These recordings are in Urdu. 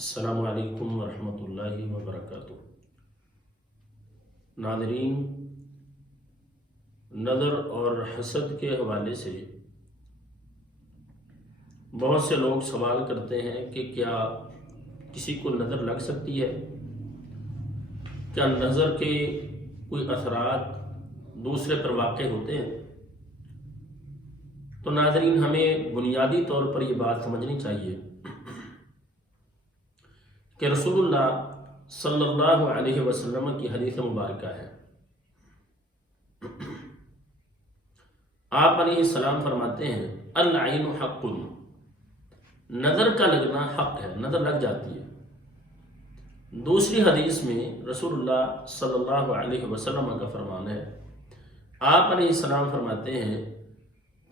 السلام علیکم ورحمۃ اللہ وبرکاتہ۔ ناظرین، نظر اور حسد کے حوالے سے بہت سے لوگ سوال کرتے ہیں کہ کیا کسی کو نظر لگ سکتی ہے؟ کیا نظر کے کوئی اثرات دوسرے پر واقع ہوتے ہیں؟ تو ناظرین، ہمیں بنیادی طور پر یہ بات سمجھنی چاہیے کہ رسول اللہ صلی اللہ علیہ وسلم کی حدیث مبارکہ ہے۔ آپ علیہ السلام فرماتے ہیں العین حق، نظر کا لگنا حق ہے، نظر لگ جاتی ہے۔ دوسری حدیث میں رسول اللہ صلی اللہ علیہ وسلم کا فرمان ہے، آپ علیہ السلام فرماتے ہیں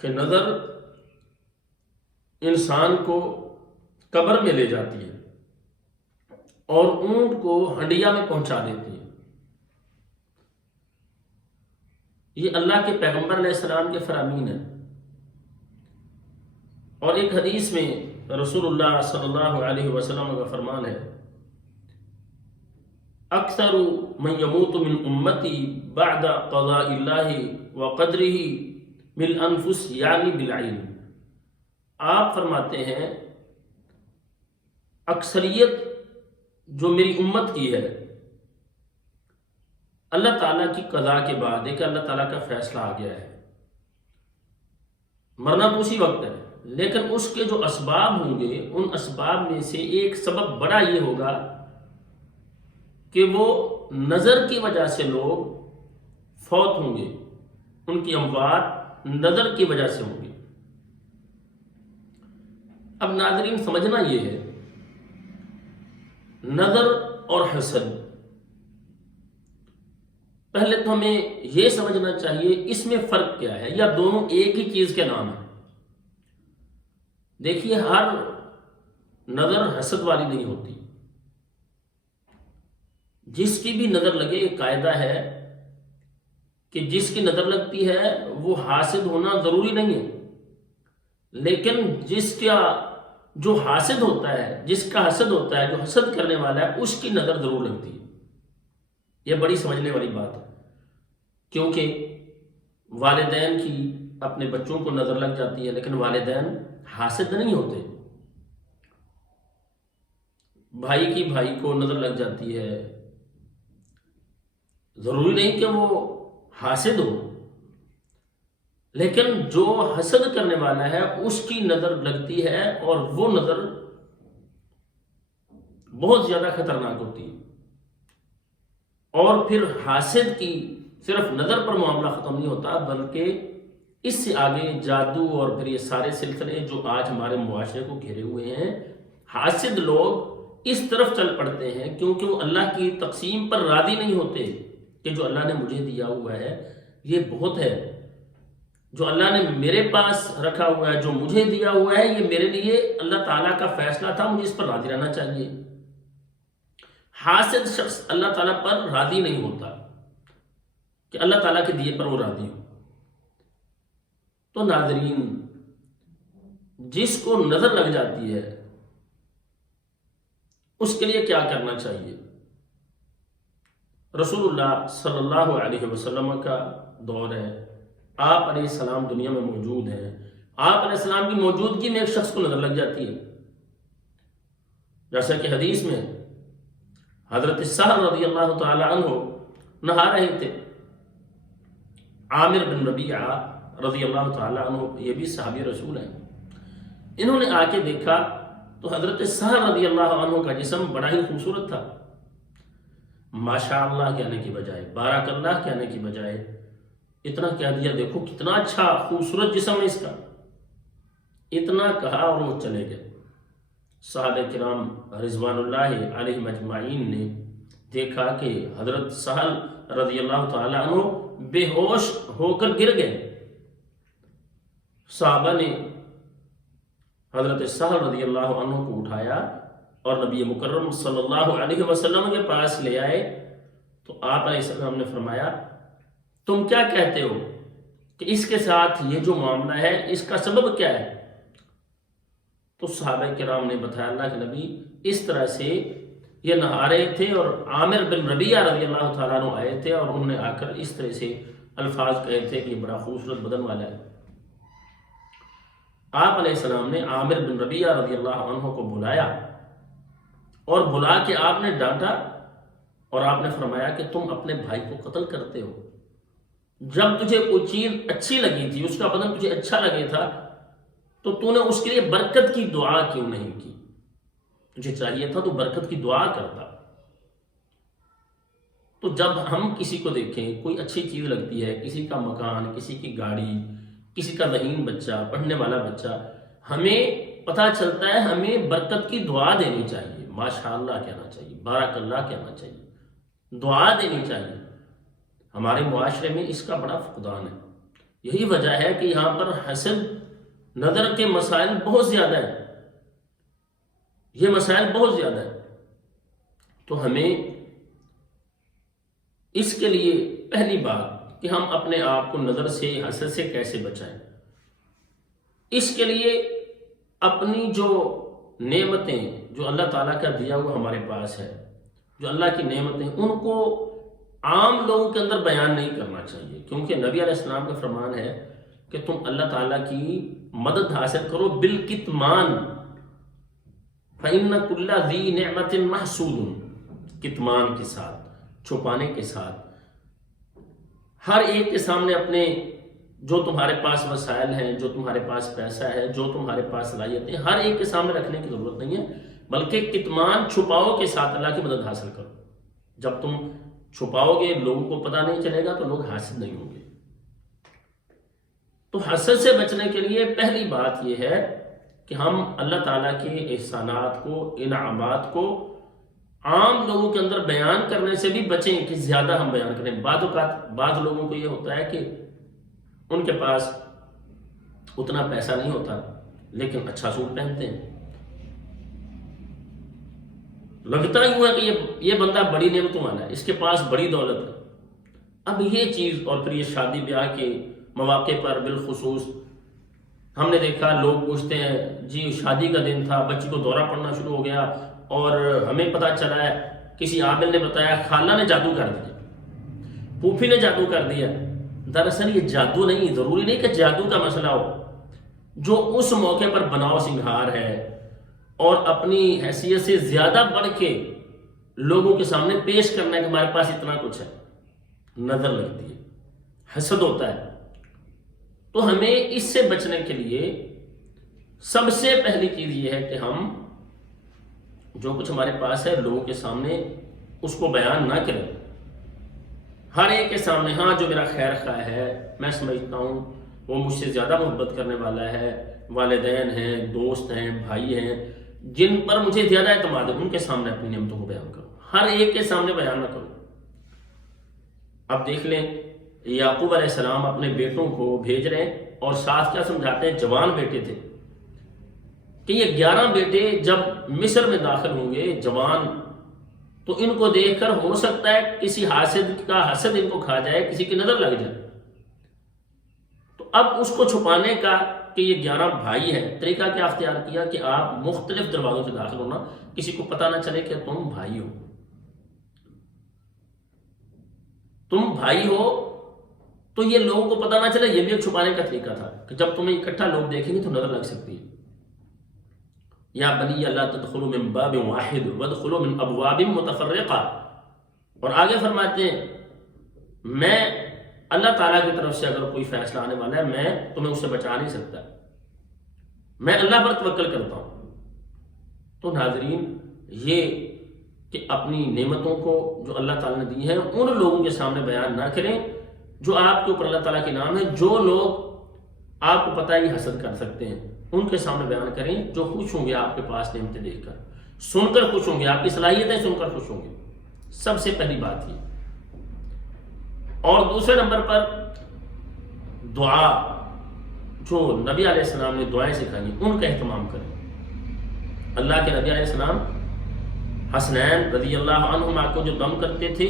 کہ نظر انسان کو قبر میں لے جاتی ہے اور اونٹ کو ہنڈیا میں پہنچا دیتی ہے۔ یہ اللہ کے پیغمبر علیہ السلام کے فرامین ہیں۔ اور ایک حدیث میں رسول اللہ صلی اللہ علیہ وسلم کا فرمان ہے، اکثر من یموت من امتی بعد قضاء اللہ وقدرہ بالانفس یعنی بالعین۔ آپ فرماتے ہیں اکثریت جو میری امت کی ہے، اللہ تعالیٰ کی قضاء کے بعد ایک اللہ تعالیٰ کا فیصلہ آ گیا ہے، مرنا تو اسی وقت ہے، لیکن اس کے جو اسباب ہوں گے ان اسباب میں سے ایک سبب بڑا یہ ہوگا کہ وہ نظر کی وجہ سے لوگ فوت ہوں گے، ان کی اموات نظر کی وجہ سے ہوں گی۔ اب ناظرین، سمجھنا یہ ہے، نظر اور حسد، پہلے تو ہمیں یہ سمجھنا چاہیے اس میں فرق کیا ہے، یا دونوں ایک ہی چیز کے نام ہیں؟ دیکھیے، ہر نظر حسد والی نہیں ہوتی۔ جس کی بھی نظر لگے، یہ قاعدہ ہے کہ جس کی نظر لگتی ہے وہ حاسد ہونا ضروری نہیں ہے، لیکن جس کا جو حاسد ہوتا ہے، جس کا حسد ہوتا ہے، جو حسد کرنے والا ہے، اس کی نظر ضرور لگتی ہے۔ یہ بڑی سمجھنے والی بات ہے، کیونکہ والدین کی اپنے بچوں کو نظر لگ جاتی ہے، لیکن والدین حاسد نہیں ہوتے۔ بھائی کی بھائی کو نظر لگ جاتی ہے، ضروری نہیں کہ وہ حاسد ہو، لیکن جو حسد کرنے والا ہے اس کی نظر لگتی ہے، اور وہ نظر بہت زیادہ خطرناک ہوتی ہے۔ اور پھر حاسد کی صرف نظر پر معاملہ ختم نہیں ہوتا، بلکہ اس سے آگے جادو اور پھر یہ سارے سلسلے جو آج ہمارے معاشرے کو گھیرے ہوئے ہیں، حاسد لوگ اس طرف چل پڑتے ہیں کیونکہ وہ اللہ کی تقسیم پر راضی نہیں ہوتے کہ جو اللہ نے مجھے دیا ہوا ہے یہ بہت ہے، جو اللہ نے میرے پاس رکھا ہوا ہے، جو مجھے دیا ہوا ہے، یہ میرے لیے اللہ تعالیٰ کا فیصلہ تھا، مجھے اس پر راضی رہنا چاہیے۔ حاسد شخص اللہ تعالیٰ پر راضی نہیں ہوتا کہ اللہ تعالیٰ کے دیے پر وہ راضی ہو۔ تو ناظرین، جس کو نظر لگ جاتی ہے اس کے لیے کیا کرنا چاہیے؟ رسول اللہ صلی اللہ علیہ وسلم کا دور ہے، آپ علیہ السلام دنیا میں موجود ہیں، آپ علیہ السلام کی موجودگی میں ایک شخص کو نظر لگ جاتی ہے، جیسا کہ حدیث میں حضرت سہل رضی اللہ تعالی عنہ نہا رہے تھے، عامر بن ربیعہ رضی اللہ تعالی عنہ یہ بھی صحابی رسول ہیں، انہوں نے آ کے دیکھا تو حضرت سہل رضی اللہ عنہ کا جسم بڑا ہی خوبصورت تھا، ماشاء اللہ کہنے کی بجائے، بارک اللہ کہنے کی بجائے اتنا کہہ دیا، دیکھو کتنا اچھا خوبصورت جسم ہے اس کا، اتنا کہا اور وہ چلے گئے۔ صحابہ کرام رضوان اللہ علیہم اجمعین نے دیکھا کہ حضرت سہل رضی اللہ تعالی عنہ بے ہوش ہو کر گر گئے۔ صحابہ نے حضرت سہل رضی اللہ عنہ کو اٹھایا اور نبی مکرم صلی اللہ علیہ وسلم کے پاس لے آئے، تو آپ علیہ السلام نے فرمایا، تم کیا کہتے ہو کہ اس کے ساتھ یہ جو معاملہ ہے اس کا سبب کیا ہے؟ تو صحابہ کرام نے بتایا اللہ کے نبی اس طرح سے یہ نہا رہے تھے اور عامر بن ربیعہ رضی اللہ تعالیٰ عنہ آئے تھے اور انہوں نے آ کر اس طرح سے الفاظ کہے تھے کہ یہ بڑا خوبصورت بدن والا ہے۔ آپ علیہ السلام نے عامر بن ربیعہ رضی اللہ عنہ کو بلایا اور بلا کے آپ نے ڈانٹا اور آپ نے فرمایا کہ تم اپنے بھائی کو قتل کرتے ہو، جب تجھے کوئی چیز اچھی لگی تھی، اس کا بدن تجھے اچھا لگے تھا، تو نے اس کے لیے برکت کی دعا کیوں نہیں کی؟ تجھے چاہیے تھا تو برکت کی دعا کرتا۔ تو جب ہم کسی کو دیکھیں کوئی اچھی چیز لگتی ہے، کسی کا مکان، کسی کی گاڑی، کسی کا ذہین بچہ، پڑھنے والا بچہ، ہمیں پتہ چلتا ہے ہمیں برکت کی دعا دینی چاہیے، ماشاءاللہ کہنا چاہیے، بارک اللہ کہنا چاہیے، دعا دینی چاہیے۔ ہمارے معاشرے میں اس کا بڑا فقدان ہے۔ یہی وجہ ہے کہ یہاں پر حسد نظر کے مسائل بہت زیادہ ہیں، یہ مسائل بہت زیادہ ہیں۔ تو ہمیں اس کے لیے پہلی بات کہ ہم اپنے آپ کو نظر سے، حسد سے کیسے بچائیں، اس کے لیے اپنی جو نعمتیں جو اللہ تعالیٰ کا دیا ہوا ہمارے پاس ہے، جو اللہ کی نعمتیں، ان کو عام لوگوں کے اندر بیان نہیں کرنا چاہیے، کیونکہ نبی علیہ السلام کا فرمان ہے کہ تم اللہ تعالیٰ کی مدد حاصل کرو بالکتمان، فَإِنَّ كُلَّ ذِي نِعْمَةٍ مَحْسُودٌ، کتمان کے ساتھ، چھپانے کے ساتھ، ہر ایک کے سامنے اپنے جو تمہارے پاس وسائل ہیں، جو تمہارے پاس پیسہ ہے، جو تمہارے پاس صلاحیتیں، ہر ایک کے سامنے رکھنے کی ضرورت نہیں ہے، بلکہ کتمان چھپاؤ کے ساتھ اللہ کی مدد حاصل کرو۔ جب تم چھپاؤ گے، لوگوں کو پتہ نہیں چلے گا تو لوگ حاسد نہیں ہوں گے۔ تو حسد سے بچنے کے لیے پہلی بات یہ ہے کہ ہم اللہ تعالیٰ کے احسانات کو، انعامات کو عام لوگوں کے اندر بیان کرنے سے بھی بچیں کہ زیادہ ہم بیان کریں۔ بعض لوگوں کو یہ ہوتا ہے کہ ان کے پاس اتنا پیسہ نہیں ہوتا لیکن اچھا سوٹ پہنتے ہیں، لگتا یوں ہے کہ یہ بندہ بڑی نعمتوں والا ہے، اس کے پاس بڑی دولت ہے۔ اب یہ چیز، اور پھر یہ شادی بیاہ کے مواقع پر بالخصوص ہم نے دیکھا لوگ پوچھتے ہیں جی شادی کا دن تھا، بچی کو دورہ پڑنا شروع ہو گیا اور ہمیں پتہ چلا ہے، کسی عامل نے بتایا خالہ نے جادو کر دیا، پھوپھی نے جادو کر دیا۔ دراصل یہ جادو نہیں، ضروری نہیں کہ جادو کا مسئلہ ہو، جو اس موقع پر بناؤ سنگھار ہے اور اپنی حیثیت سے زیادہ بڑھ کے لوگوں کے سامنے پیش کرنا ہے کہ ہمارے پاس اتنا کچھ ہے، نظر لگتی ہے، حسد ہوتا ہے۔ تو ہمیں اس سے بچنے کے لیے سب سے پہلی چیز یہ ہے کہ ہم جو کچھ ہمارے پاس ہے لوگوں کے سامنے اس کو بیان نہ کریں، ہر ایک کے سامنے۔ ہاں جو میرا خیر خواہ ہے، میں سمجھتا ہوں وہ مجھ سے زیادہ محبت کرنے والا ہے، والدین ہیں، دوست ہیں، بھائی ہیں، جن پر مجھے زیادہ اعتماد ہے، ان کے سامنے اپنی نعمتوں کو بیان کرو، ہر ایک کے سامنے بیان نہ کرو۔ اب دیکھ لیں یعقوب علیہ السلام اپنے بیٹوں کو بھیج رہے ہیں اور ساتھ کیا سمجھاتے ہیں، جوان بیٹے تھے، کہ یہ 11 بیٹے جب مصر میں داخل ہوں گے جوان، تو ان کو دیکھ کر ہو سکتا ہے کسی حاسد کا حسد ان کو کھا جائے، کسی کی نظر لگ جائے۔ تو اب اس کو چھپانے کا کہ یہ 11 بھائی ہیں، طریقہ کیا اختیار کیا کہ آپ مختلف دروازوں سے داخل ہونا، کسی کو پتہ نہ چلے کہ تم بھائی ہو، تم بھائی ہو، تو یہ لوگوں کو پتہ نہ چلے۔ یہ بھی ایک چھپانے کا طریقہ تھا کہ جب تمہیں اکٹھا لوگ دیکھیں گے تو نظر لگ سکتی ہے۔ یا بنی لا تدخلوا من باب واحد وادخلوا من ابواب متفرقہ، اور آگے فرماتے ہیں میں اللہ تعالیٰ کی طرف سے اگر کوئی فیصلہ آنے والا ہے میں تمہیں اس سے بچا نہیں سکتا، میں اللہ پر توکل کرتا ہوں۔ تو ناظرین، یہ کہ اپنی نعمتوں کو جو اللہ تعالیٰ نے دی ہیں ان لوگوں کے سامنے بیان نہ کریں جو آپ کے اوپر اللہ تعالیٰ کے نام ہے، جو لوگ آپ کو پتہ ہی حسد کر سکتے ہیں ان کے سامنے بیان کریں، جو خوش ہوں گے آپ کے پاس نعمتیں دیکھ کر، سن کر خوش ہوں گے، آپ کی صلاحیتیں سن کر خوش ہوں گے۔ سب سے پہلی بات یہ۔ اور دوسرے نمبر پر دعا، جو نبی علیہ السلام نے دعائیں سکھائی ان کا اہتمام کریں۔ اللہ کے نبی علیہ السلام حسنین رضی اللہ عنہما کو جو دم کرتے تھے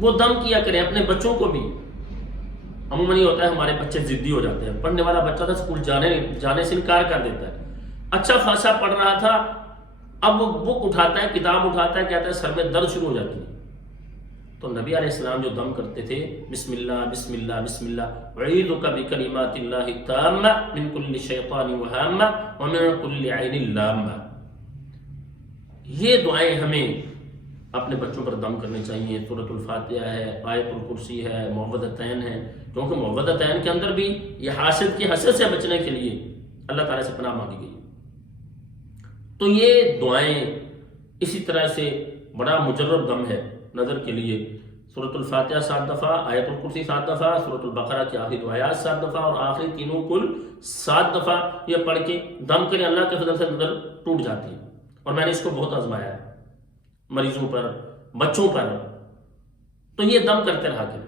وہ دم کیا کریں، اپنے بچوں کو بھی۔ عموماً یہ ہوتا ہے ہمارے بچے ضدی ہو جاتے ہیں، پڑھنے والا بچہ تھا اسکول جانے سے انکار کر دیتا ہے، اچھا خاصا پڑھ رہا تھا، اب وہ بک اٹھاتا ہے، کتاب اٹھاتا ہے، کہتا ہے سر میں درد شروع ہو جاتی ہے۔ تو نبی علیہ السلام جو دم کرتے تھے، بسم اللہ بسم اللہ بسم اللہ، اعیذک بکلمات اللہ التامہ من کل شیطان وہامہ ومن کل عین لامہ، یہ دعائیں ہمیں اپنے بچوں پر دم کرنے چاہیے۔ سورۃ الفاتحہ ہے، آیت الکرسی ہے، معوذتین ہے، کیونکہ معوذتین کے اندر بھی یہ حاسد کی حسد سے بچنے کے لیے اللہ تعالیٰ سے پناہ مانگی گئی۔ تو یہ دعائیں اسی طرح سے بڑا مجرب دم ہے نظر کے لیے۔ سورۃ الفاتحہ 7 دفعہ، آیت الکرسی 7 دفعہ، سورۃ البقرہ کی آخری دو آیات 7 دفعہ، اور آخری تینوں کل 7 دفعہ یہ پڑھ کے دم کریں، اللہ کے فضل سے نظر ٹوٹ جاتی ہے۔ اور میں نے اس کو بہت آزمایا ہے مریضوں پر، بچوں پر، تو یہ دم کرتے رہا کریں۔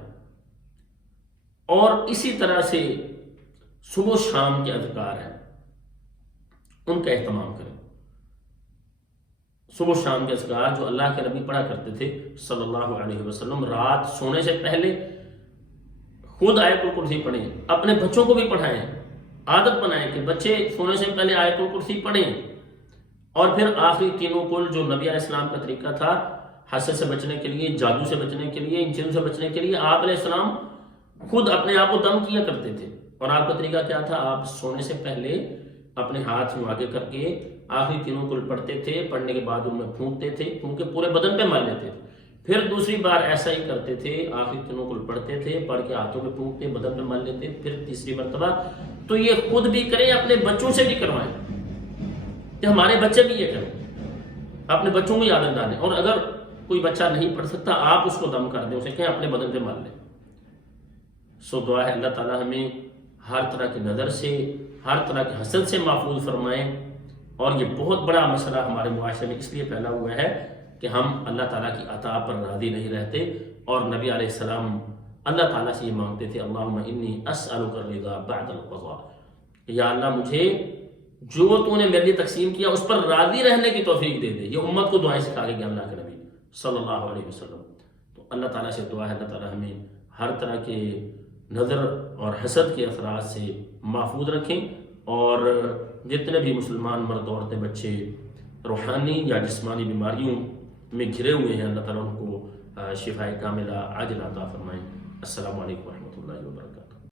اور اسی طرح سے صبح و شام کے اذکار ہیں، ان کا اہتمام کریں۔ صبح و شام کے اذکار جو اللہ کے نبی پڑھا کرتے تھے صلی اللہ علیہ وسلم، رات سونے سے پہلے خود آیت الکرسی پڑھیں، اپنے بچوں کو بھی پڑھائیں، عادت بنائیں کہ بچے سونے سے پہلے آیت الکرسی پڑھیں۔ اور پھر آخری تینوں کل جو نبی علیہ السلام کا طریقہ تھا، حسد سے بچنے کے لیے، جادو سے بچنے کے لیے، ان چیزوں سے بچنے کے لیے، آپ علیہ السلام خود اپنے آپ کو دم کیا کرتے تھے۔ اور آپ کا طریقہ کیا تھا؟ آپ سونے سے پہلے اپنے ہاتھ یوں آگے کر کے آخری تینوں کل پڑھتے تھے، پڑھنے کے بعد ان میں پھونکتے تھے، پھونک کے پورے بدن پہ مل لیتے تھے، پھر دوسری بار ایسا ہی کرتے تھے، آخری تینوں کل پڑھتے تھے، پڑھ کے ہاتھوں پہ پھونکتے، بدن پہ مل لیتے، پھر تیسری مرتبہ۔ تو یہ خود بھی کریں، اپنے بچوں سے بھی کروائیں کہ ہمارے بچے بھی یہ کریں، اپنے بچوں کو عادت ڈالیں۔ اور اگر کوئی بچہ نہیں پڑھ سکتا، آپ اس کو دم کر دیں، اسے کہیں اپنے بدن پہ مل لیں۔ سو دعا ہے اللہ تعالیٰ ہمیں ہر طرح کی نظر سے، ہر طرح کی حسد سے محفوظ فرمائیں۔ اور یہ بہت بڑا مسئلہ ہمارے معاشرے میں اس لیے پھیلا ہوا ہے کہ ہم اللہ تعالیٰ کی عطا پر راضی نہیں رہتے، اور نبی علیہ السلام اللہ تعالیٰ سے یہ مانگتے تھے، اللہم انی اسألک الرضا بعد القضاء، یا اللہ مجھے جو تو نے میرے لیے تقسیم کیا اس پر راضی رہنے کی توفیق دے دے۔ یہ امت کو دعائیں سکھا گئے اللہ کے نبی صلی اللہ علیہ وسلم۔ تو اللہ تعالیٰ سے دعا ہے اللہ تعالیٰ ہمیں ہر طرح کے نظر اور حسد کے اثرات سے محفوظ رکھیں، اور جتنے بھی مسلمان مرد عورتیں بچے روحانی یا جسمانی بیماریوں میں گھرے ہوئے ہیں، اللہ تعالیٰ ان کو شفائے کاملہ عاجلہ عطا فرمائیں۔ السلام علیکم ورحمۃ اللہ وبرکاتہ۔